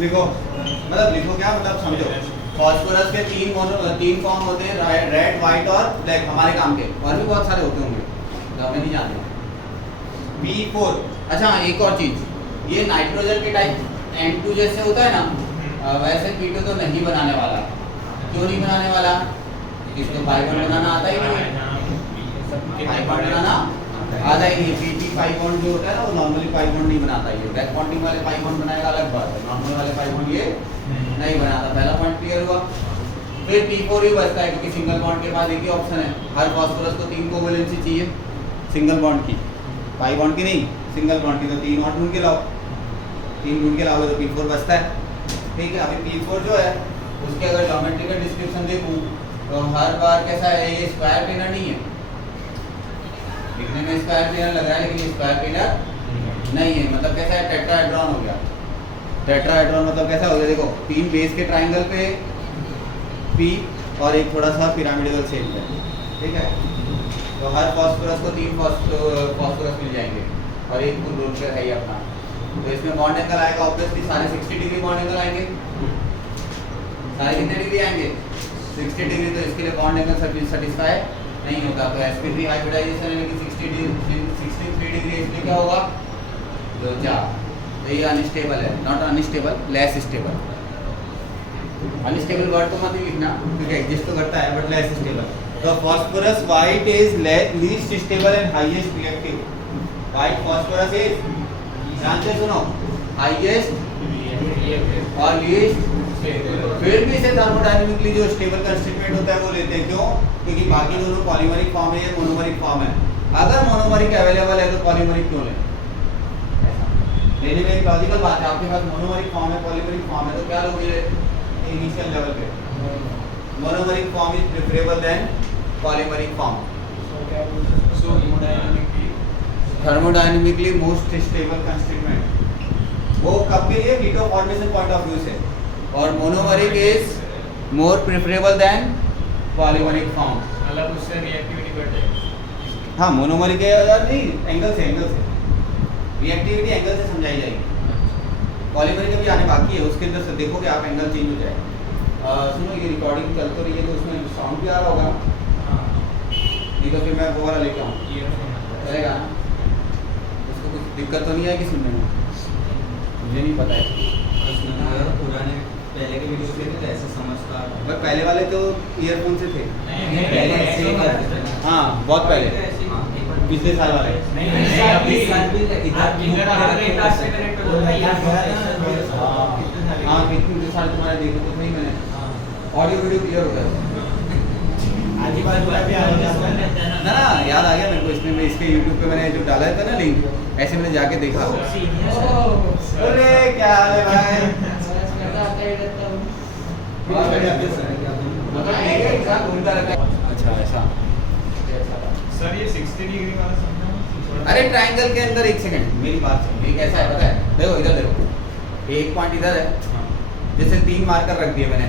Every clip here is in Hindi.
लिखो, मतलब लिखो क्या मतलब समझो। फास्फोरस के तीन फॉर्म होते हैं, रेड, व्हाइट और ब्लैक, हमारे काम के, और भी बहुत सारे होते होंगे तो हमें नहीं जानते। P4। अच्छा एक और चीज़, ये नाइट्रोजन के टाइप N2 जैसे होता है ना, वैसे P2 तो नहीं बनाने वाला। क्यों नहीं बनाने वाला? इसको 5 बॉन्ड बनाना आता ही नहीं, 5 बॉन्ड बनाना आता ही नहीं। PP 5 बॉन्ड जो होता है ना, वो नॉर्मली 5 बॉन्ड नहीं बनाता। ये बैक बॉन्डिंग वाले 5 बॉन्ड बनाएगा, अलग बात है, नॉर्मल वाले 5 बॉन्ड ये नहीं बनाता। पहला पॉइंट क्लियर हुआ। फिर P4 ही बचता है, क्योंकि सिंगल बॉन्ड के बाद एक ही ऑप्शन है, हर फास्फोरस को 3 कोवैलेंसी चाहिए सिंगल बॉन्ड की, 5 बॉन्ड की नहीं, सिंगल बॉन्ड की। तो 3 और ढूंढ के लाओ, 3 ढूंढ के लाओ तो P4 बचता है। ठीक है, अभी P4 जो है उसके अगर ज्योमेट्रिकल डिस्क्रिप्शन देखूँ तो हर बार कैसा है, ये स्क्वायर पिनर नहीं है, दिखने में स्क्वायर पिनर लग रहा है लेकिन स्क्वायर पिनर नहीं है। मतलब कैसा है, टेट्राहेड्रॉन हो गया। टेट्राहेड्रॉन मतलब कैसा हो गया, देखो 3 बेस के ट्राइंगल पे P और एक थोड़ा सा पिरामिडल शेप है। ठीक है, तो हर फास्फोरस को 3 फास्फोरस मिल जाएंगे और एक फुल रोल है ही अपना। तो इसमें बॉन्ड एंगल आएगा ऑब्वियसली, सारे 60 डिग्री बॉन्ड एंगल आएंगे। सारे कितने डिग्री आएंगे? 60 डिग्री। तो इसके लिए बॉन्ड एंगल सेटिस्फाई नहीं होता, तो sp3 हाइब्रिडाइजेशन है लेकिन 63 डिग्री, इसमें क्या होगा, तो क्या, तो ये अनस्टेबल है, not unstable, less stable. Unstable word तो मत ही लिखना क्योंकि एग्जिस्ट तो करता है, बट लेस स्टेबल। तो phosphorus white is least stable and highest reactive. White phosphorus is, ध्यान से सुनो, हाईएस्ट और लीस्ट। फिर भी इसे थर्मोडायनेमिकली जो स्टेबल कंस्टिट्यूएंट होता है वो लेते हैं। क्यों? क्योंकि बाकी दोनों पॉलीमरिक फॉर्म है, ये मोनोमरिक फॉर्म है। अगर मोनोमरिक अवेलेबल है तो पॉलीमरिक क्यों लें? लेने में एक लॉजिकल बात है, आपके पास मोनोमरिक फॉर्म है, पॉलीमरिक फॉर्म है, तो क्या लोगे इनिशियल लेवल पे? Monomeric form is preferable than polymeric form. Thermodynamically most stable constituent वो कब के लिए? Heat of formation point of view से। और monomeric is more preferable than polymeric form. मतलब उससे रिएक्टिविटी बढ़ जाएगी। हाँ, मोनोमरिक है नहीं, एंगल से रिएक्टिविटी एंगल से समझाई जाएगी। पॉलीमरिक भी आने बाकी है, उसके अंदर से देखोगे आप एंगल चेंज हो जाएगा। सुनो, ये रिकॉर्डिंग चल तो रही है तो उसमें साउंड भी आ रहा होगा, नहीं तो फिर मैं वो वाला लेके आऊँ, चलेगा? उसको कुछ दिक्कत तो नहीं आएगी सुनने में? मुझे नहीं पता है, पुराने पहले के वीडियो थे तो ऐसे समझता, पर पहले वाले तो ईयरफोन से थे। पहले ऐसे ही करते थे। हाँ, बहुत पहले, पिछले साल वाले। हाँ, पिछले साल तुम्हारे देखे तो नहीं मैंने, ऑडियो वीडियो क्लियर होता है ना। याद आ गया मेरे को, इसमें मैं इसके YouTube पे मैंने जो डाला था ना लिंक, ऐसे मैंने जाके देखा। अरे क्या है भाई, अच्छा ऐसा। सर ये 60 डिग्री वाला समझा। अरे ट्राइंगल के अंदर, एक सेकंड मेरी बात सुनो, ये कैसा है पता है? देखो इधर देखो, एक पॉइंट इधर है, जैसे 3 मार्कर रख दिए मैंने,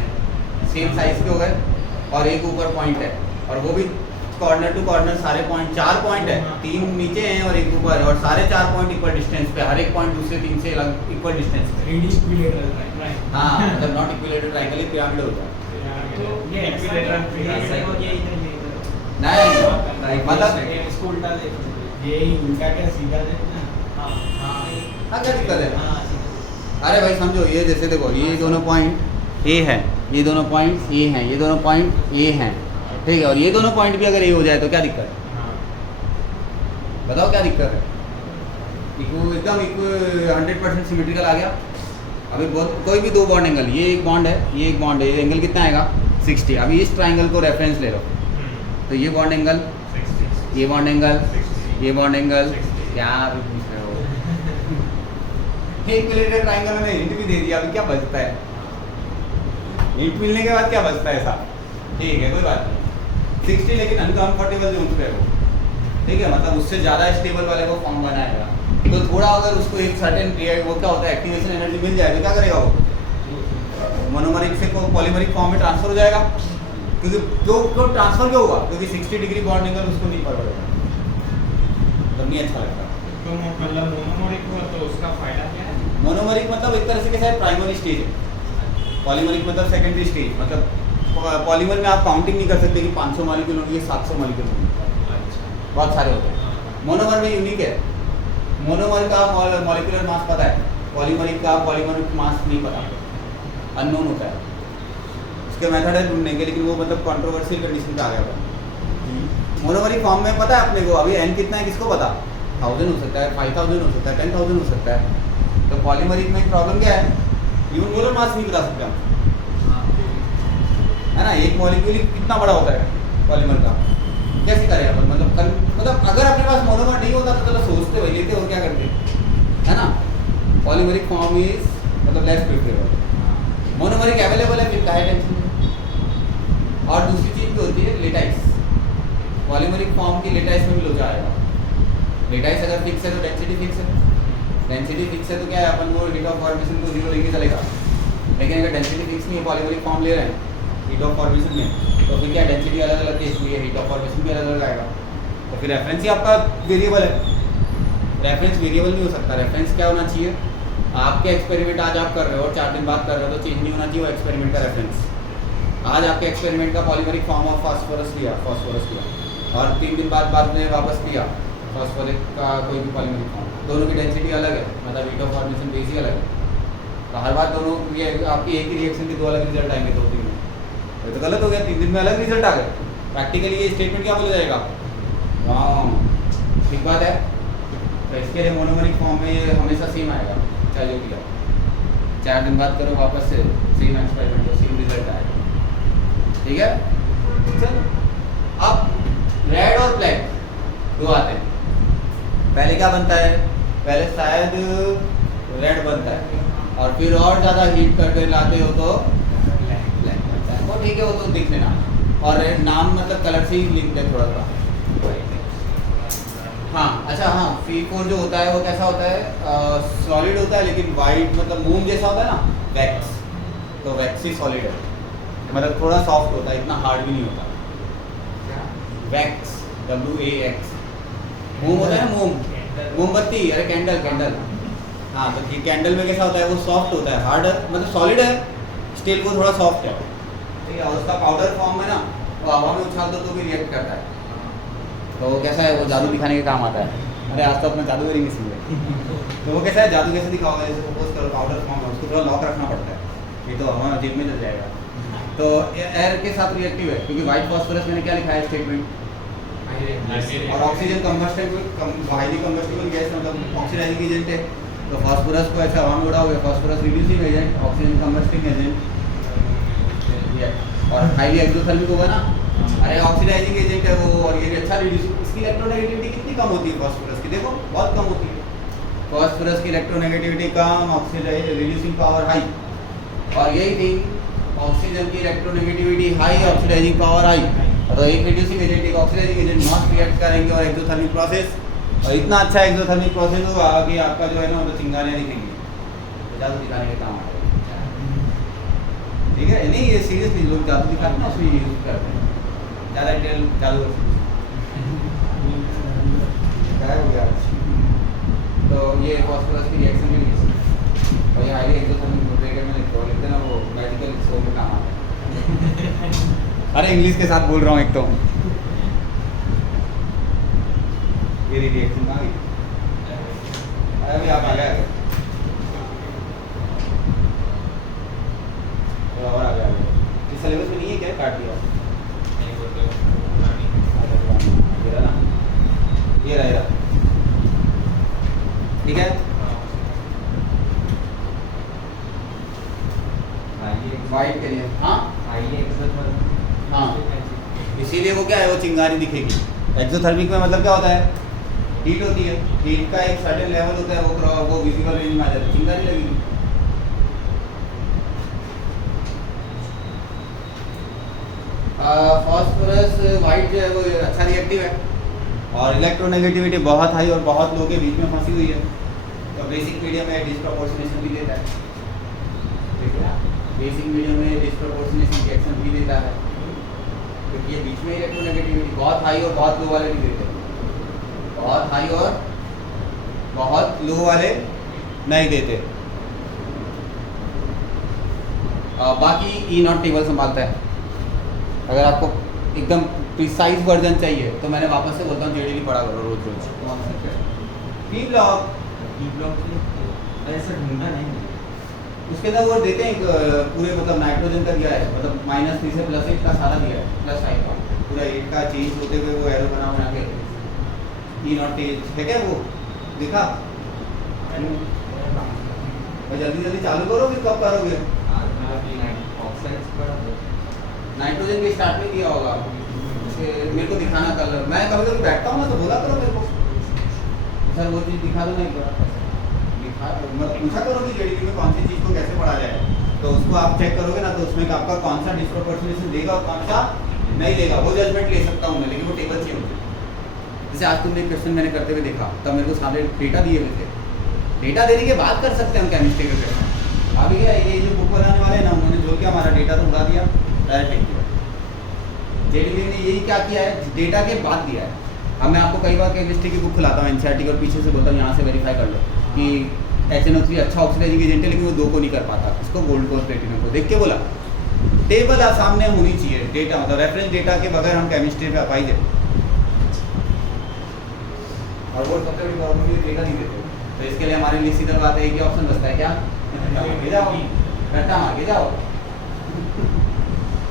सेम साइज के हो गए, और एक ऊपर पॉइंट है, और वो भी कॉर्नर टू कॉर्नर सारे पॉइंट, 4 पॉइंट है, 3 नीचे हैं और एक ऊपर है, और सारे 4 पॉइंट इक्वल डिस्टेंस पे, हर एक पॉइंट दूसरे 3 से अलग इक्वल डिस्टेंस पे। 3D equilateral right. हाँ, मतलब not equilateral triangle, he pyramid होता है। तो ये इक्विलेटरल पिरामिड ये इधर नहीं, मतलब इसको उल्टा देखो, ये उल्टा क्या सीधा देखना। हां हाँ, क्या दिक्कत है? अरे भाई समझो, ये जैसे देखो, ये दोनों पॉइंट ए है, ये दोनों पॉइंट ए हैं, ये दोनों पॉइंट ए हैं, ठीक है, और ये दोनों पॉइंट भी अगर ए हो जाए तो क्या दिक्कत है? बताओ क्या दिक्कत है? एकदम 100% सिमेट्रिकल आ गया। अभी कोई भी 2 बॉन्ड एंगल, ये एक बॉन्ड है, ये एक बॉन्ड है, ये एंगल कितना आएगा? 60। अभी इस ट्राइंगल को रेफरेंस ले लो, तो ये बॉन्ड एंगल, ये बॉन्ड एंगल, ये बॉन्ड एंगल, क्या अभी पूछ रहे हो? इक्विलेटरल ट्राइंगल मैंने हिंट भी दे दिया, अभी क्या बचता है? हिंट मिलने के बाद क्या बचता है ऐसा? ठीक है, कोई बात नहीं। 60 लेकिन अनकंफर्टेबल जोन पे है वो, ठीक है, मतलब उससे ज़्यादा स्टेबल वाले को फॉर्म बनाएगा। तो थोड़ा अगर उसको एक सर्टेन वो क्या होता है, एक्टिवेशन एनर्जी मिल जाए तो क्या करेगा वो? मोनोमरिक से पॉलीमरिक फॉर्म में ट्रांसफर हो जाएगा। क्योंकि तो ट्रांसफर क्यों होगा? क्योंकि 60 डिग्री बॉन्ड एंगल उसको नहीं पकड़ेगा, तब नहीं अच्छा लगता। तो मतलब मोनोमरिक हुआ तो उसका फायदा क्या है? मोनोमरिक मतलब एक तरह से कैसा है, प्राइमरी स्टेज है। पॉलीमरिक मतलब सेकेंडरी स्टेज, मतलब पॉलीमर में आप काउंटिंग नहीं कर सकते कि 500 मॉलिक्यूल होंगे, 700 मॉलिक्यूल होंगे, बहुत सारे होते हैं। मोनोमर में यूनिक है, मोनोमर का मॉलिक्यूलर मास पता है, पॉलीमरिक का पॉलीमरिक मास नहीं पता, अननोन होता है। उसके मेथड है ढूंढने के, लेकिन वो मतलब कंट्रोवर्शियल कंडीशन पे आ गया था। मोनोमरिक फॉर्म में पता है अपने को, अभी एन कितना है किसको पता, 1000 हो सकता है, 5000 हो सकता है, 10,000 हो सकता है। तो पॉलीमरिक में प्रॉब्लम क्या है, इवन मोलर मास नहीं बता सकते हम, है ना। एक मॉलिक्यूल कितना बड़ा होता है पॉलीमर का, कैसे करें अपन, मतलब अगर अपने पास मोनोमर नहीं होता तो चलो सोचते भाई लेते और क्या करते, है ना। पॉलीमरिक फॉर्म इज मतलब लेस प्रिफरेबल। मोनोमरिक अवेलेबल है, फिर काहे टेंशन। और दूसरी चीज़ भी होती है लेटाइस, पॉलीमरिक फॉर्म की लेटाइस में भी लोचा आएगा। लेटाइस अगर फिक्स है तो डेंसिटी फिक्स है, डेंसिटी फिक्स है तो क्या है, अपन वो हीट ऑफ फॉर्मेशन को 0 लेके चलेगा। लेकिन अगर डेंसिटी फिक्स नहीं है, पॉलीमरिक फॉर्म ले रहे हैं हीट ऑफ फॉर्मेशन में, तो फिर क्या डेंसिटी अलग अलग है, इसलिए हीट ऑफ फॉर्मेशन भी अलग अलग आएगा। तो फिर रेफरेंस ही आपका वेरिएबल है, रेफरेंस वेरिएबल नहीं हो सकता। रेफरेंस क्या होना चाहिए, आपके एक्सपेरिमेंट आज आप कर रहे हो और 4 दिन बाद कर रहे हो तो चेंज नहीं होना चाहिए वो एक्सपेरिमेंट का रेफरेंस। आज आपके एक्सपेरिमेंट का पॉलीमरिक फॉर्म ऑफ फास्फोरस लिया और 3 दिन बाद में वापस लिया फास्फोरिक का कोई भी पॉलीमरिक फॉर्म, दोनों की डेंसिटी अलग है, मतलब हीट ऑफ फॉर्मेशन बेस ही अलग है। तो हर बार दोनों ये आपकी एक ही रिएक्शन के 2 अलग रिजल्ट आएंगे 2 दिन में, ये तो गलत हो गया। 3 दिन में अलग रिजल्ट आ गए, प्रैक्टिकली ये स्टेटमेंट क्या बोला जाएगा, ठीक बात है। तो इसके लिए मोनोमरिक फॉर्म में ये हमेशा सेम आएगा, चाहे जो भी हो। 4 दिन बाद करो वापस से सेम एक्सपेरिमेंट तो सेम रिजल्ट आएगा, ठीक है। चलो अब रेड और ब्लैक 2 आते हैं। पहले क्या बनता है, पहले शायद रेड बनता है और फिर और ज़्यादा हीट करके लाते हो तो ब्लैक बनता है। वो ठीक है, वो तो देख लेना। और रेड नाम मतलब कलर से ही लिंक्ड है थोड़ा सा। हाँ अच्छा, हाँ P4 जो होता है वो कैसा होता है, सॉलिड होता है लेकिन वाइट मतलब मोम जैसा होता है ना, वैक्स। तो वैक्स ही सॉलिड है, मतलब थोड़ा सॉफ्ट होता है, इतना हार्ड भी नहीं होता। वैक्स WAX, मोम होता है ना, मोमबत्ती, अरे कैंडल। हाँ तो कैंडल में कैसा होता है, वो सॉफ्ट होता है, हार्ड मतलब सॉलिड है स्टिल वो थोड़ा सॉफ्ट है, ठीक है। और उसका पाउडर फॉर्म है ना, वो हवा में उछाल दो तो भी रिएक्ट करता है। तो वो कैसा है, वो जादू दिखाने के काम आता है। अरे आज तो अपना जादू करेंगे इसमें। तो वो कैसा है, जादू कैसे दिखाओगे, जैसे सपोज करो पाउडर फॉर्म है, उसको थोड़ा लॉक रखना पड़ता है, ये तो हवा जेब में चल जाएगा। तो एयर के साथ रिएक्टिव है, क्योंकि व्हाइट फॉस्फोरस मैंने क्या लिखा है स्टेटमेंट, और oxygen combustible highly combustible gas मतलब ऑक्सीडाइजिंग एजेंट है। तो फास्फोरस को ऐसा हवा में उड़ाओगे, phosphorus reducing agent, oxygen combusting agent, और हाईली एक्सोथर्मिक होगा ना, अरे ऑक्सीडाइजिंग एजेंट है वो, और ये भी अच्छा रिड्यूसिंग। इसकी इलेक्ट्रोनेगेटिविटी कितनी कम होती है फास्फोरस की, देखो बहुत कम होती है। फास्फोरस की इलेक्ट्रोनेगेटिविटी कम, ऑक्सीडाइज रिड्यूसिंग पावर हाई। और यही थिंग ऑक्सीजन की electronegativity high, oxidising power high. तो एक रिड्यूसिंग एजेंट एक ऑक्सीडाइजिंग एजेंट नॉट रिएक्ट करेंगे और एक्सोथर्मिक प्रोसेस, और इतना अच्छा एक्सोथर्मिक प्रोसेस होगा कि आपका जो है ना तो चिंगारियाँ दिखेंगी, तो जादू दिखाने के काम आएगा, ठीक है। नहीं ये सीरियसली लोग जादू दिखाते हैं ना, उसमें यूज करते हैं ज़्यादा डिटेल जादू क्या हो गया। तो ये फॉस्फोरस की रिएक्शन में नहीं, और ये हाईली एक्सोथर्मिक मॉडरेटर में लिखते हैं ना, वो मेडिकल शो में काम आता है। अरे इंग्लिश के साथ बोल रहा हूँ एक तो, ये रिएक्शन आ गई, अभी आप आ गए और आ गया, इस सिलेबस में नहीं है क्या, काट दिया ना, ये रहेगा, ठीक है। वाइट के लिए हाँ, इसीलिए वो क्या है, वो चिंगारी दिखेगी। एक्सोथर्मिक में मतलब क्या होता है, हीट होती है, हीट का एक सर्टेन लेवल होता है, वो विजिबल रेंज में आ जाता है, चिंगारी लगेगी। फॉस्फोरस वाइट जो है वो अच्छा रिएक्टिव है, और इलेक्ट्रोनेगेटिविटी बहुत हाई और बहुत लो के बीच में फंसी हुई है। तो बेसिक मीडियम में डिस्प्रोपोर्शनेशन भी देता है, ठीक है। बेसिक मीडियम में डिस्प्रोपोर्शनेशन रिएक्शन भी देता है, क्योंकि ये बीच में इलेक्ट्रोनेगेटिविटी बहुत हाई और बहुत लो वाले भी देते हैं, बहुत हाई और बहुत लो वाले नहीं देते। बाकी ई नॉट टेबल संभालता है। अगर आपको एकदम प्रिसाइज वर्जन चाहिए तो मैंने वापस से बोलता हूँ जेडीडी पढ़ा करो रोज रोज। पी ब्लॉक ऐसा ढूंढा नहीं। उसके अंदर वो देते हैं पूरे मतलब नाइट्रोजन का दिया है, मतलब -3 से +8 का सारा दिया है, +5 का पूरा 8 का चेंज होते हुए वो एरो बना के ई नॉट टेज है क्या वो दिखा। जल्दी जल्दी चालू करो फिर कब करोगे। नाइट्रोजन के स्टार्ट में दिया होगा मेरे को दिखाना कल। मैं कभी कभी बैठता हूँ ना तो बोला करो मेरे को सर वो चीज़ दिखा दो। नहीं मतलब पूछा करो कि जेडीडी में कौन सी चीज़ को कैसे पढ़ा जाए, तो उसको आप चेक करोगे ना तो उसमें आपका कौन सा डिस्प्रोपोर्शनेशन देगा और कौन सा नहीं देगा वो जजमेंट ले सकता हूँ मैं, लेकिन वो टेबल चाहिए मुझे। जैसे आज तुमने क्वेश्चन मैंने करते हुए देखा तब मेरे को सामने डेटा दिए हुए थे, डेटा देने के बाद कर सकते हैं हम केमिस्ट्री के क्वेश्चन। अभी क्या ये जो बुक बनाने वाले हैं ना उन्होंने जो किया हमारा डेटा तो उड़ा दिया डायरेक्ट लिख दिया। जेडीडी ने यही क्या किया है डेटा के बाद दिया है। अब मैं आपको कई बार केमिस्ट्री की बुक खिलाता हूँ एनसीईआरटी और पीछे से बोलता हूँ यहाँ से वेरीफाई कर लो कि HNO3 अच्छा ऑक्सीडाइजिंग एजेंट है, लेकिन वो 2 को नहीं कर पाता, इसको गोल्ड को प्लेटिनम को देख के बोला। टेबल आप सामने होनी चाहिए, डेटा मतलब रेफरेंस डेटा के बगैर हम केमिस्ट्री पे अपाई जाए। और वो सबसे बड़ी प्रॉब्लम है डेटा नहीं देते, तो इसके लिए हमारे लिए सीधा बात है कि ऑप्शन बचता है क्या रट्टा मार के जाओ।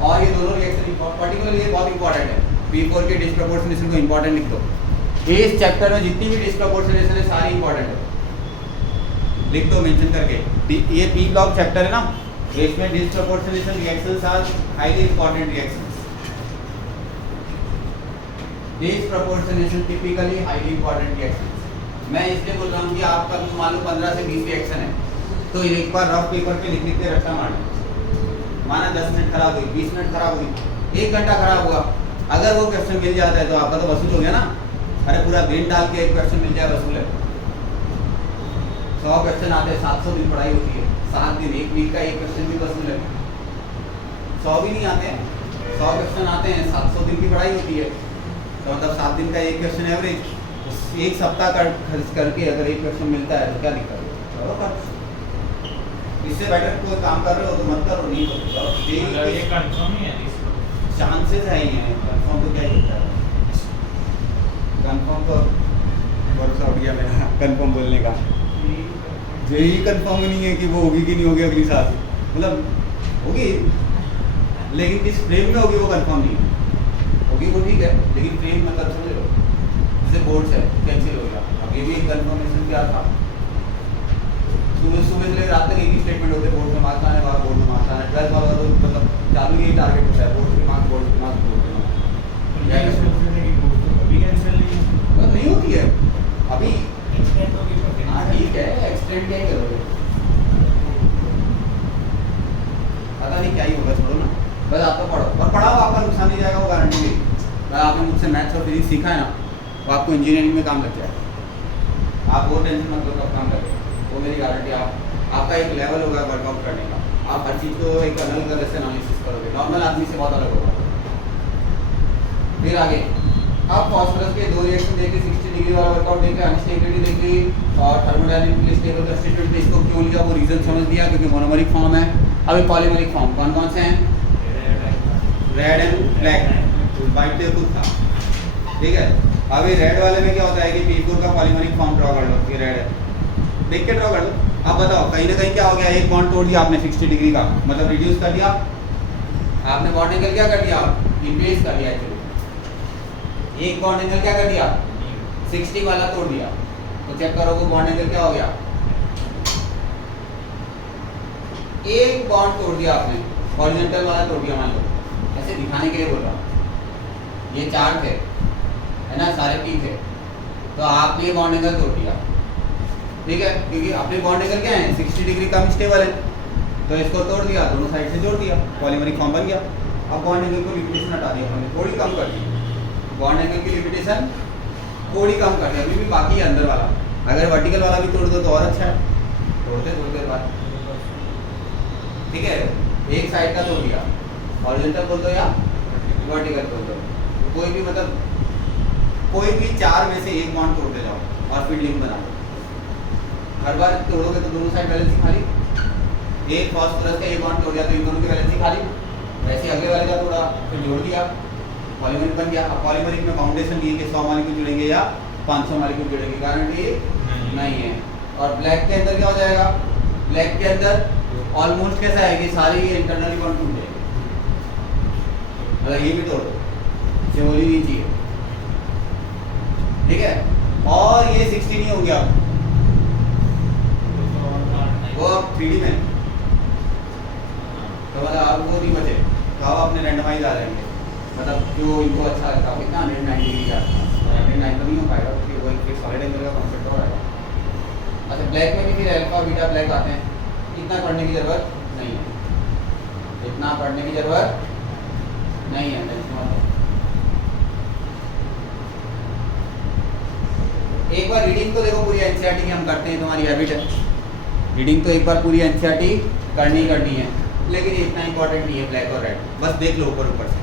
और ये दोनों रिएक्शन पर्टिकुलरली ये बहुत इंपॉर्टेंट है। P4 के डिस्प्रोपोर्शनेशन को इंपॉर्टेंट लिख दो। इस चैप्टर में जितनी भी डिस्प्रोपोर्शनेशन है सारी इंपॉर्टेंट है, लिख दो मेंशन करके। ये पी ब्लॉक चैप्टर है ना, इसमें disproportionation reactions are highly important reactions. Disproportionation typically highly important reactions. मैं इसलिए बोल रहा हूँ कि आपका मान लो 15 से 20 रिएक्शन है तो एक बार रफ पेपर पे लिख के रट्टा मार, माना 10 मिनट खराब हुई, 20 मिनट खराब हुई, 1 घंटा खराब हुआ, अगर वो क्वेश्चन मिल जाता है तो आपका तो वसूल हो गया ना। अरे पूरा दिन डाल के एक क्वेश्चन मिल जाए वसूल है। 100 क्वेश्चन आते हैं, 700 दिन पढ़ाई होती है, 7 दिन 1 वीक का एक क्वेश्चन भी वसूल है। 100 भी नहीं आते हैं, 100 क्वेश्चन आते हैं, 700 दिन की पढ़ाई होती है, तो मतलब 7 दिन का एक क्वेश्चन एवरेज, एक सप्ताह का खर्च करके अगर एक क्वेश्चन मिलता है तो क्या दिक्कत है, चलो खर्च। इससे बेटर कोई काम कर रहे हो तो मत करो, नहीं हो ये कंफर्म ही है चांसेस है ही हैं, कंफर्म तो क्या ही होता है। कंफर्म तो भरोसा उठ गया मेरा कंफर्म बोलने का। यही कंफर्म नहीं है कि वो होगी कि नहीं होगी अगली साल, मतलब होगी लेकिन किस फ्रेम में होगी वो कंफर्म नहीं है। होगी वो ठीक है, लेकिन फ्रेम मतलब समझ लो जैसे बोर्ड है कैंसिल हो गया, अब ये भी एक कंफर्मेशन क्या था। सुबह सुबह से लेकर रात तक एक ही स्टेटमेंट होते बोर्ड में मार्क्स आने वाला, बोर्ड में मार्क्स आने 12 वाला तो मतलब चालू यही टारगेट होता है बोर्ड के मार्क्स, बोर्ड के मार्क्स, बोर्ड के मार्क्स। नहीं होती है अभी, हाँ ठीक है एक्सटेंड क्या ही करोगे, पता नहीं क्या ही होगा, छोड़ो ना, बस आप तो पढ़ो और पढ़ाओ, आपका नुकसान नहीं जाएगा वो गारंटी है। अगर आपने मुझसे मैथ्स और फिजिक्स सीखा है ना तो आपको इंजीनियरिंग में काम लग जाएगा, आप वो टेंशन मत लो कब काम लगे, वो मेरी गारंटी। आपका एक लेवल होगा वर्कआउट करने का, आप हर चीज़ को एक अलग तरह से एनालिसिस करोगे, नॉर्मल आदमी से बहुत अलग होगा। फिर आगे आप फॉस्फोरस के 2 रिएक्शन देख ली, 60 डिग्री वाला वर्कआउट देख लिया, अनस्टेबिलिटी देख ली और थर्मोडायनामिकली स्टेबल कंस्टिट्यूएंट इसको क्यों लिया वो रीजन समझ लिया, क्योंकि मोनोमरिक फॉर्म है। अभी पॉलीमरिक फॉर्म कौन कौन से हैं, रेड एंड ब्लैक, वाइट तो खुद था, ठीक है। अभी रेड वाले में क्या होता है कि P4 का पॉलीमरिक फॉर्म ड्रॉ कर लो, ये रेड है, देख के ड्रॉ कर लो। अब बताओ कहीं ना कहीं क्या हो गया, एक बॉन्ड तोड़ दिया आपने 60 डिग्री का, मतलब रिड्यूस कर दिया आपने, बॉन्ड एंगल क्या कर दिया, इंक्रीज कर दिया। एक्चुअली एक बॉन्ड एंगल क्या कर दिया, 60 वाला तोड़ दिया, तो चेक करो वो बॉन्ड एंगल क्या हो गया, एक बॉन्ड तोड़ दिया आपने, हॉरिजॉन्टल वाला तोड़ दिया, मान लो ऐसे दिखाने के लिए बोल रहा हूं, ये 4 थे है ना, सारे P थे, तो आपने ये बॉन्ड एंगल तोड़ दिया, ठीक है, क्योंकि अपने बॉन्ड एंगल क्या है 60 डिग्री कम स्टेबल है, तो इसको तोड़ दिया, दोनों साइड से जोड़ दिया, पॉलीमरिक फॉर्म बन गया। अब बॉन्ड एंगल को लिमिटेशन हटा दिया हमने, थोड़ी कम कर दी, बॉन्ड एंगल की लिमिटेशन थोड़ी कम कर दी, अभी भी बाकी है अंदर वाला, अगर वर्टिकल वाला भी तोड़ दो तो और अच्छा है, तोड़ते थोड़ी देर बाद, ठीक है। एक साइड का तोड़ दिया, हॉरिजॉन्टल बोल दो या वर्टिकल बोल दो, कोई भी मतलब कोई भी 4 में से एक बॉन्ड तोड़ते जाओ और फिर लिंक बना दो, हर बार तोड़ोगे तो दोनों साइड बैलेंस खाली, एक फास्फोरस का एक बॉन्ड तोड़ दिया तो इन दोनों की वैलेंसी खाली, वैसे अगले वाले का तोड़ा फिर जोड़ दिया, पॉलीमरिक बन गया। अब पॉलीमरिक में फाउंडेशन ये कि 100 मॉलिक्यूल जुड़ेंगे या 500 मॉलिक्यूल जुड़ेंगे, गारंटी नहीं है। और ब्लैक के अंदर क्या हो जाएगा, ब्लैक के अंदर ऑलमोस्ट कैसा है कि सारी इंटरनली बॉन्ड टूट जाएगी, मतलब ये भी तोड़ दो, ये होली नहीं चाहिए, ठीक है। और ये 16 ही हो गया, वो अब 3D में तो मतलब आप वो नहीं बचे तो आप अपने रेंडमाइज आ जाएंगे, मतलब जो इनको अच्छा लगता है कितना 190 डिग्री का 190 तो नहीं हो पाएगा क्योंकि वो एक सॉलिड एंगल का कॉन्सेप्ट हो रहा है। अच्छा ब्लैक में भी फिर अल्फा बीटा ब्लैक आते हैं, इतना पढ़ने की ज़रूरत नहीं है, इतना पढ़ने की ज़रूरत नहीं है। एक बार रीडिंग तो देखो पूरी एनसीईआरटी की हम करते हैं, तुम्हारी हैबिट है रीडिंग तो एक बार पूरी एनसीईआरटी करनी है, लेकिन ये इतना इंपॉर्टेंट नहीं है ब्लैक और रेड, बस देख लो ऊपर ऊपर से।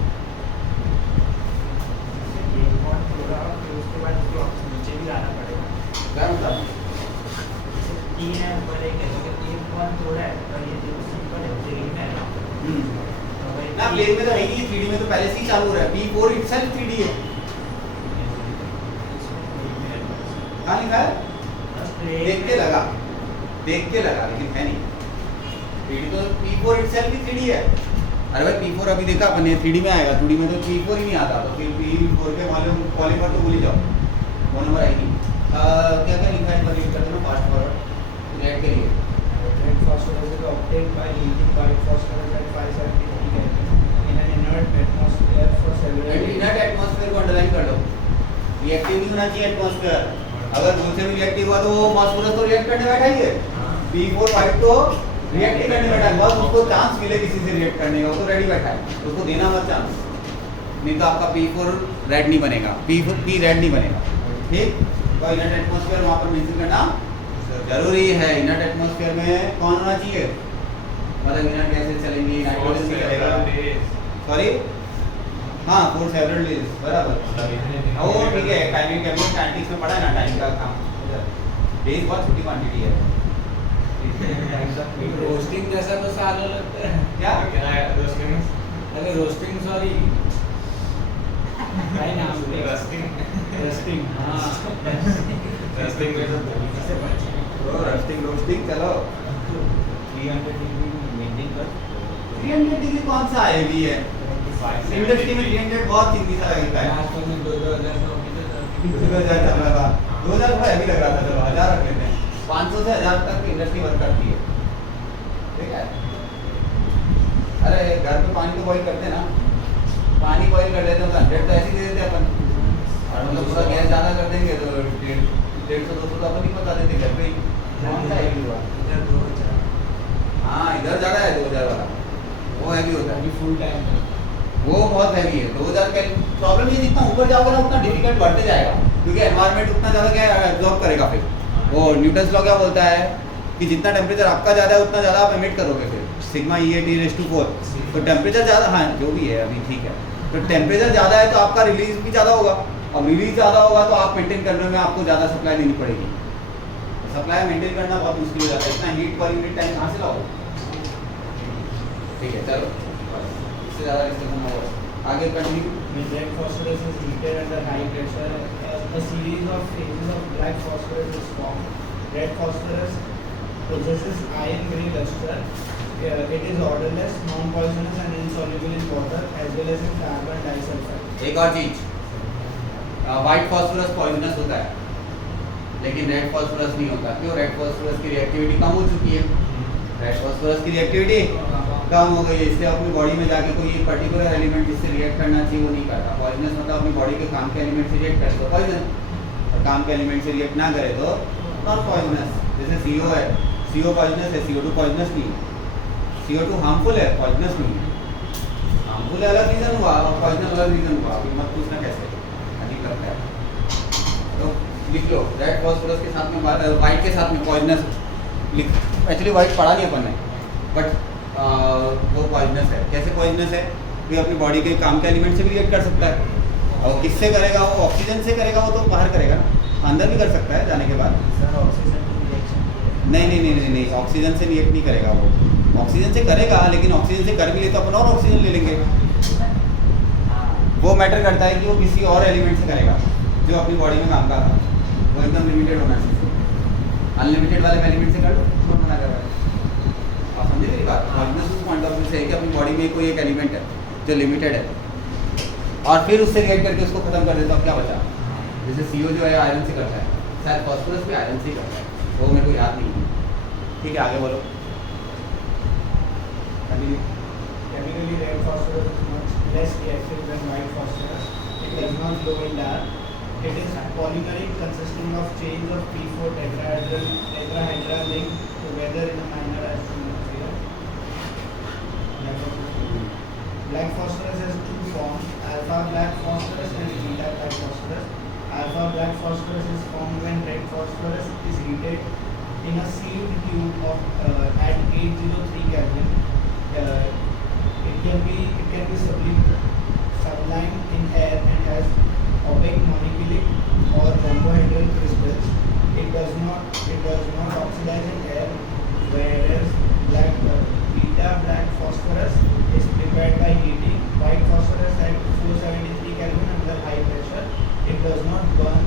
उसके बाद उसको नीचे भी आना पड़ेगा। क्या मतलब? तीन है ऊपर एक है, तो तीन पॉइंट थोड़ा है और ये जो सिंपल है प्लेन में है ना। ना प्लेन में तो है ही नहीं, 3D में तो पहले से ही चालू हो रहा है, P4 इटसेल्फ 3D है। कहाँ लिखा है? देख के लगा लेकिन है नहीं, 3D तो P4 इटसेल्फ ही 3D है। अरे भाई P4 अभी देखा अपन ने 3D में आएगा, 2D में तो P4 ही नहीं आता, तो फिर P4 के पॉलीमर तो भूल ही जाओ, वो नंबर आएगी। क्या क्या लिखा है एक बार रीड कर देना फास्ट फॉरवर्ड रेड के लिए। Red phosphorus is obtained by heating white phosphorus at 570 Kelvin in an inert atmosphere for several inert atmosphere को अंडरलाइन कर लो, रिएक्टिव नहीं होना चाहिए एटमॉस्फेयर, अगर दूसरे में रिएक्टिव हुआ तो वो फास्फोरस तो रिएक्ट करने बैठा ही है, P4 वाइट तो रिएक्ट ही करने बैठा है, बस उसको चांस मिले किसी से रिएक्ट करने का, वो तो रेडी बैठा है, उसको देना मत चांस, नहीं तो आपका P4 रेड नहीं बनेगा, P रेड नहीं बनेगा, ठीक। तो इनर्ट एटमॉस्फेयर वहाँ पर मेंशन करना जरूरी है। इनर्ट एटमॉस्फेयर में कौन होना चाहिए, मतलब इनर्ट गैसेस चलेंगी, नाइट्रोजन भी चलेगा, सॉरी हाँ फॉर सेवरल डेज, बराबर वो ठीक है, काइनेटिक्स में पढ़ा है ना टाइम का काम, डेज बहुत छोटी क्वांटिटी है। रोस्टिंग जैसा तो सालों लगता है क्या अरे रोस्टिंग सॉरी काय नाम है रोस्टिंग हाँ रोस्टिंग चलो 300 डिग्री मेंटेन कर 300 डिग्री कौन सा है भी है इंडस्ट्री में 300 बहुत चिंदी सा लगता है। आजकल में 2000 2000 चल रहा था, 2000 थोड़ा हैवी लग रहा था, चलो 1000 रख लेते हैं, 500 से 1000 तक इंडस्ट्री वर्क करती है, ठीक है। अरे घर पे पानी तो बॉईल करते हैं ना, पानी बॉईल कर लेते हैं तो 100 तो ऐसे ही दे देते हैं अपन, और मतलब पूरा गैस ज़्यादा कर देंगे तो 150-200 तो अपन नहीं बता देते घर पे ही, कौन सा हैवी हुआ? हाँ इधर ज़्यादा है 2000 वाला, वो हैवी होता है, फुल टाइम वो बहुत हैवी है 2000 का। प्रॉब्लम ये जितना ऊपर जाओगे ना उतना डिफिकल्ट बढ़ते जाएगा, क्योंकि एनवायरनमेंट उतना ज़्यादा क्या एब्जॉर्ब करेगा। फिर वो न्यूटन्स लॉ क्या बोलता है कि जितना टेम्परेचर आपका ज़्यादा है उतना ज़्यादा आप एमिट करोगे, फिर सिग्मा E8 तो टेम्परेचर ज़्यादा, हाँ जो भी है अभी ठीक है, तो टेम्परेचर ज़्यादा है तो आपका रिलीज भी ज़्यादा होगा, अब रिलीज ज़्यादा होगा तो आप मेंटेन करने में आपको ज़्यादा सप्लाई देनी पड़ेगी, सप्लाई मेंटेन करना बहुत मुश्किल हो जाता है, इतना हीट पर यूनिट टाइम कहाँ से लाओगे, ठीक है। चलो इससे ज़्यादा डिस्कशन होगा, आगे continue. Red phosphorus is heated under high pressure. A series of phases of black phosphorus is formed. Red phosphorus possesses iron-grey luster. It is odorless, non-poisonous, and insoluble in water as well as in carbon disulfide. एक और चीज, व्हाइट फॉस्फोरस पॉइजनस होता है लेकिन रेड फॉस्फोरस नहीं होता, क्यों? रेड फॉस्फोरस की रिएक्टिविटी कम हो चुकी है, रेड फॉस्फोरस की रिएक्टिविटी कम हो गई है, इसलिए अपनी बॉडी में जाके कोई एक पर्टिकुलर एलिमेंट जिससे रिएक्ट करना चाहिए वो नहीं करता। पॉइजनस मतलब अपनी बॉडी के काम के एलिमेंट से रिएक्ट करे तो पॉइजन, और काम के एलिमेंट से रिएक्ट ना करे तो नॉन पॉइजनस। जैसे CO है, CO पॉइजनस है, CO2 पॉइजनस नहीं है, CO2 हार्मफुल है, पॉइजनस नहीं है। हार्मफुल अलग रीजन हुआ और पॉइजनस अलग रीजन हुआ, अभी मत पूछना कैसे, अजीब लगता है। तो लिख लो रेड फॉस्फोरस के साथ में वाइट के साथ में पॉइजनस लिख, एक्चुअली वाइट पढ़ा नहीं अपन ने, बट वो पॉइजनस है। कैसे पॉइजनस है? भी अपनी बॉडी के काम के एलिमेंट से भी रिएक्ट कर सकता है, और किससे करेगा? वो ऑक्सीजन से करेगा, वो तो बाहर करेगा ना, अंदर भी कर सकता है जाने के बाद। सर ऑक्सीजन की रिएक्शन नहीं, ऑक्सीजन से रिएक्ट नहीं करेगा, ऑक्सीजन से करेगा, लेकिन ऑक्सीजन से कर भी ले तो अपन और ऑक्सीजन ले लेंगे। वो मैटर करता है कि वो किसी और एलिमेंट से करेगा जो अपनी बॉडी में काम का था, वो एकदम लिमिटेड होना चाहिए। अनलिमिटेड वाले एलिमेंट से कर लो, कौन मना कर रहा है? आप समझे मेरी बात? बिजनेस पॉइंट ऑफ व्यू से है कि अपनी बॉडी में कोई एक एलिमेंट है जो लिमिटेड है और फिर उससे रिएक्ट करके उसको खत्म कर देता, अब क्या बचा? जैसे CO जो है आयरन से करता है, शायद फॉस्फोरस भी आयरन से करता है, वो मेरे को याद नहीं है। ठीक है, आगे बोलो। Chemically, red phosphorus is much less reactive than white phosphorus. It does not glow in dark. It is polymeric, consisting of chains of P4 tetrahedral linked together in a minor isomer. Black phosphorus has two forms: alpha black phosphorus and beta black phosphorus. Alpha black phosphorus is formed when red phosphorus is heated in a sealed tube at 803 Kelvin. It can be sublimed in air and has opaque monochelic or rhombohedral crystals. It does not oxidize in air, whereas beta black phosphorus is prepared by heating white phosphorus at 473 Kelvin under high pressure. It does not burn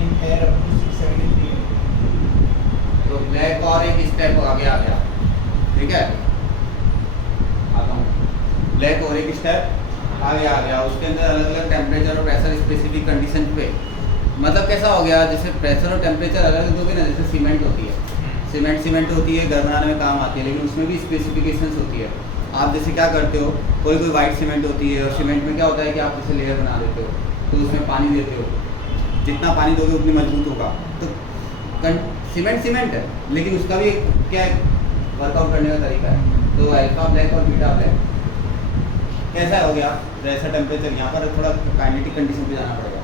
in air up to 673 Kelvin. तो ब्लैक और एक स्टेप आगे आ गया, ठीक है, आता हूँ। ब्लैक और एक स्टेप आगे आ गया, उसके अंदर अलग अलग टेम्परेचर और प्रेशर स्पेसिफिक कंडीशन पे, मतलब कैसा हो गया, जैसे प्रेशर और टेम्परेचर अलग अलग होगी ना, जैसे सीमेंट होती है, सीमेंट होती है, घर बनाने में काम आती है, लेकिन उसमें भी स्पेसिफिकेशंस होती है। आप जैसे क्या करते हो, कोई वाइट सीमेंट होती है और सीमेंट में क्या होता है कि आप जैसे लेयर बना देते हो तो उसमें पानी देते हो, जितना पानी दोगे उतनी मजबूत होगा। तो सीमेंट है, लेकिन उसका भी एक क्या वर्कआउट करने का तरीका है। तो अल्फा ब्लैक और बीटा ब्लैक कैसा हो गया, जैसा टेम्परेचर, यहाँ पर थोड़ा काइनेटिक कंडीशन पे जाना पड़ेगा,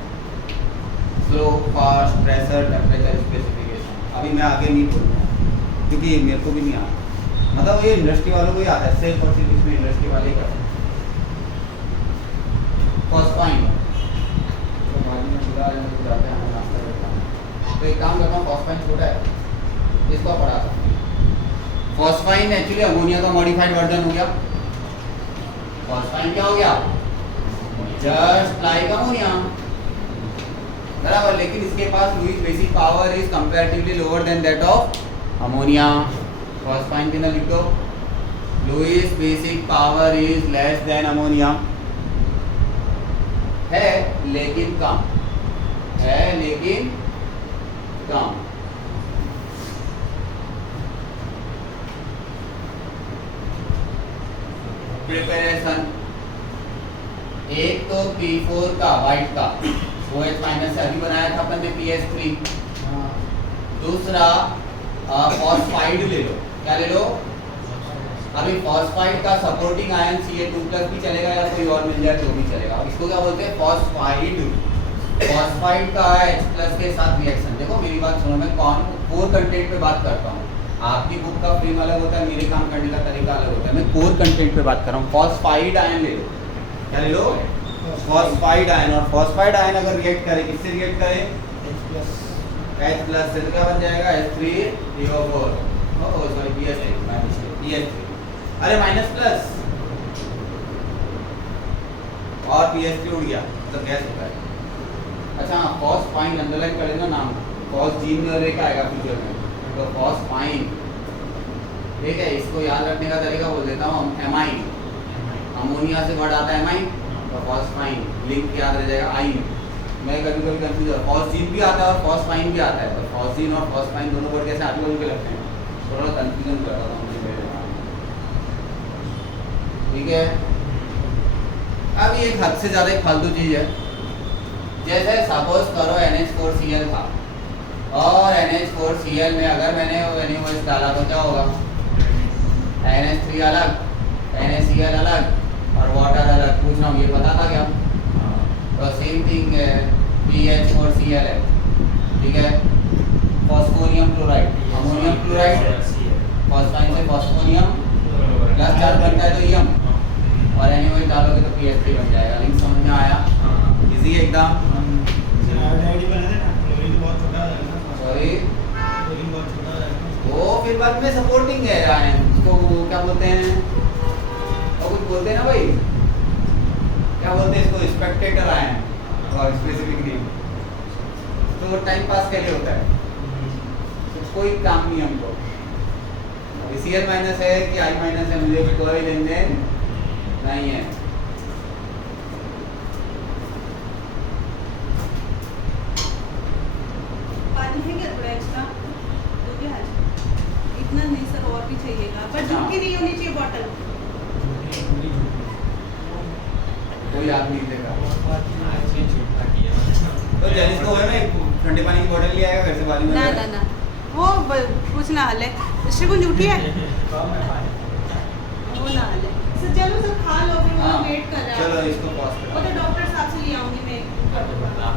slow fast pressure temperature specification. अभी मैं आगे नहीं बोलूँगा क्योंकि मेरे को भी नहीं आता, मतलब ये इंडस्ट्री वालों को ही आता है, सेल्फ और सिर्फ इसमें इंडस्ट्री वाले ही करते हैं। फॉस्फाइन तो बाद में बुला जाते हैं, हमें नाश्ता करता हूँ, तो एक काम करता हूँ, फॉस्फाइन छोटा है, इसको पढ़ा था। फॉस्फाइन एक्चुअली अमोनिया का मॉडिफाइड वर्जन हो गया। फॉस्फाइन क्या हो गया? जस्ट लाइक अमोनिया, बराबर, लेकिन इसके पास Lewis basic power is comparatively lower than that of ammonia. Phosphine के अंदर लिख दो, Lewis basic power is less than ammonia, है लेकिन कम, है लेकिन कम। प्रिपरेशन, एक तो P4 का वाइट का OH माइनस से अभी बनाया था अपन ने PS3, दूसरा फॉस्फाइड ले लो, क्या ले लो? अभी फॉस्फाइड का सपोर्टिंग आयन Ca2+ भी चलेगा या कोई और मिल जाए तो भी चलेगा। इसको क्या बोलते हैं? फॉस्फाइड। फॉस्फाइड का H+ के साथ रिएक्शन, देखो मेरी बात सुनो, मैं कोर कंटेंट पे बात करता हूँ, आपकी बुक का फ्रेम अलग होता है, मेरे काम करने का तरीका अलग होता है, मैं कोर कंटेंट पे बात कर रहा हूँ। फॉस्फाइड आयन ले लो, क्या ले लो? Phosphide ion. और फॉस्फाइड आयन अगर रिएक्ट करे, किससे रिएक्ट करे? H+ से, तो क्या बन जाएगा? H3PO4, सॉरी PS3, अरे माइनस प्लस और PS3 उड़ गया, मतलब गैस होता है। अच्छा, फॉस्फाइन अंडरलाइन कर लेना नाम, फॉस्जीन में लेकर आएगा फ्यूचर में, तो फॉस्फाइन, ठीक है, इसको याद रखने का तरीका बोल देता हूँ, एमाइन, अमोनिया से वर्ड आता है एमाइन, तो फॉस्फाइन लिंक याद रह जाएगा आइन। मैं कभी कभी कंफ्यूज होता, फॉस्जीन भी आता है और फॉस्फाइन भी आता है, तो फॉस्जीन और फॉस्फाइन दोनों वर्ड कैसे आजू बाजू के लगते हैं, थोड़ा कंफ्यूजन कर रहा था। ठीक है, अब ये एक हद से ज़्यादा एक फालतू चीज़ है, जैसे सपोज करो NH4Cl था और NH4Cl में अगर मैंने NaOH डाला तो क्या होगा? NH3 अलग, NaCl अलग और वाटर अलग। पूछ रहा हूँ, ये पता था क्या? तो सेम थिंग है, PH4Cl है, ठीक है, phosphonium chloride, ammonium chloride, phosphine से फॉस्फोनियम प्लस चार्ज बनता है तो यम, और NaOH डालोगे तो PH3 बन जाएगा। लिंक समझ में आया? इजी है एकदम। सॉरी, वो फिर बाद में सपोर्टिंग है आयन, उसको क्या क्या बोलते हैं, और कुछ बोलते हैं ना भाई, क्या बोलते हैं इसको, स्पेक्टेटर आए हैं और स्पेसिफिक नेम, तो टाइम पास के लिए होता है, तो कोई काम नहीं हमको। CL माइनस है कि I माइनस है, मुझे कोई लेन देन नहीं है। पानी है क्या थोड़ा एक्स्ट्रा? दोगे आज? इतना नहीं सर, और भी चाहिएगा, पर झुकी नहीं होनी चाहिए बॉटल। कोई याद नहीं देगा। आज ये झूठा किया। तो जेनिस को है ना एक ठंडे पानी की बोतल ले आएगा घर से, बाजू में ना ना ना, वो कुछ ना हाल है, इससे कुछ झूठी है, वो ना हाल है। सर चलो सर खा लो, फिर वो हाँ, वेट कर रहा है। चलो इसको पॉज वो तो डॉक्टर साहब से ले आऊंगी मैं। आप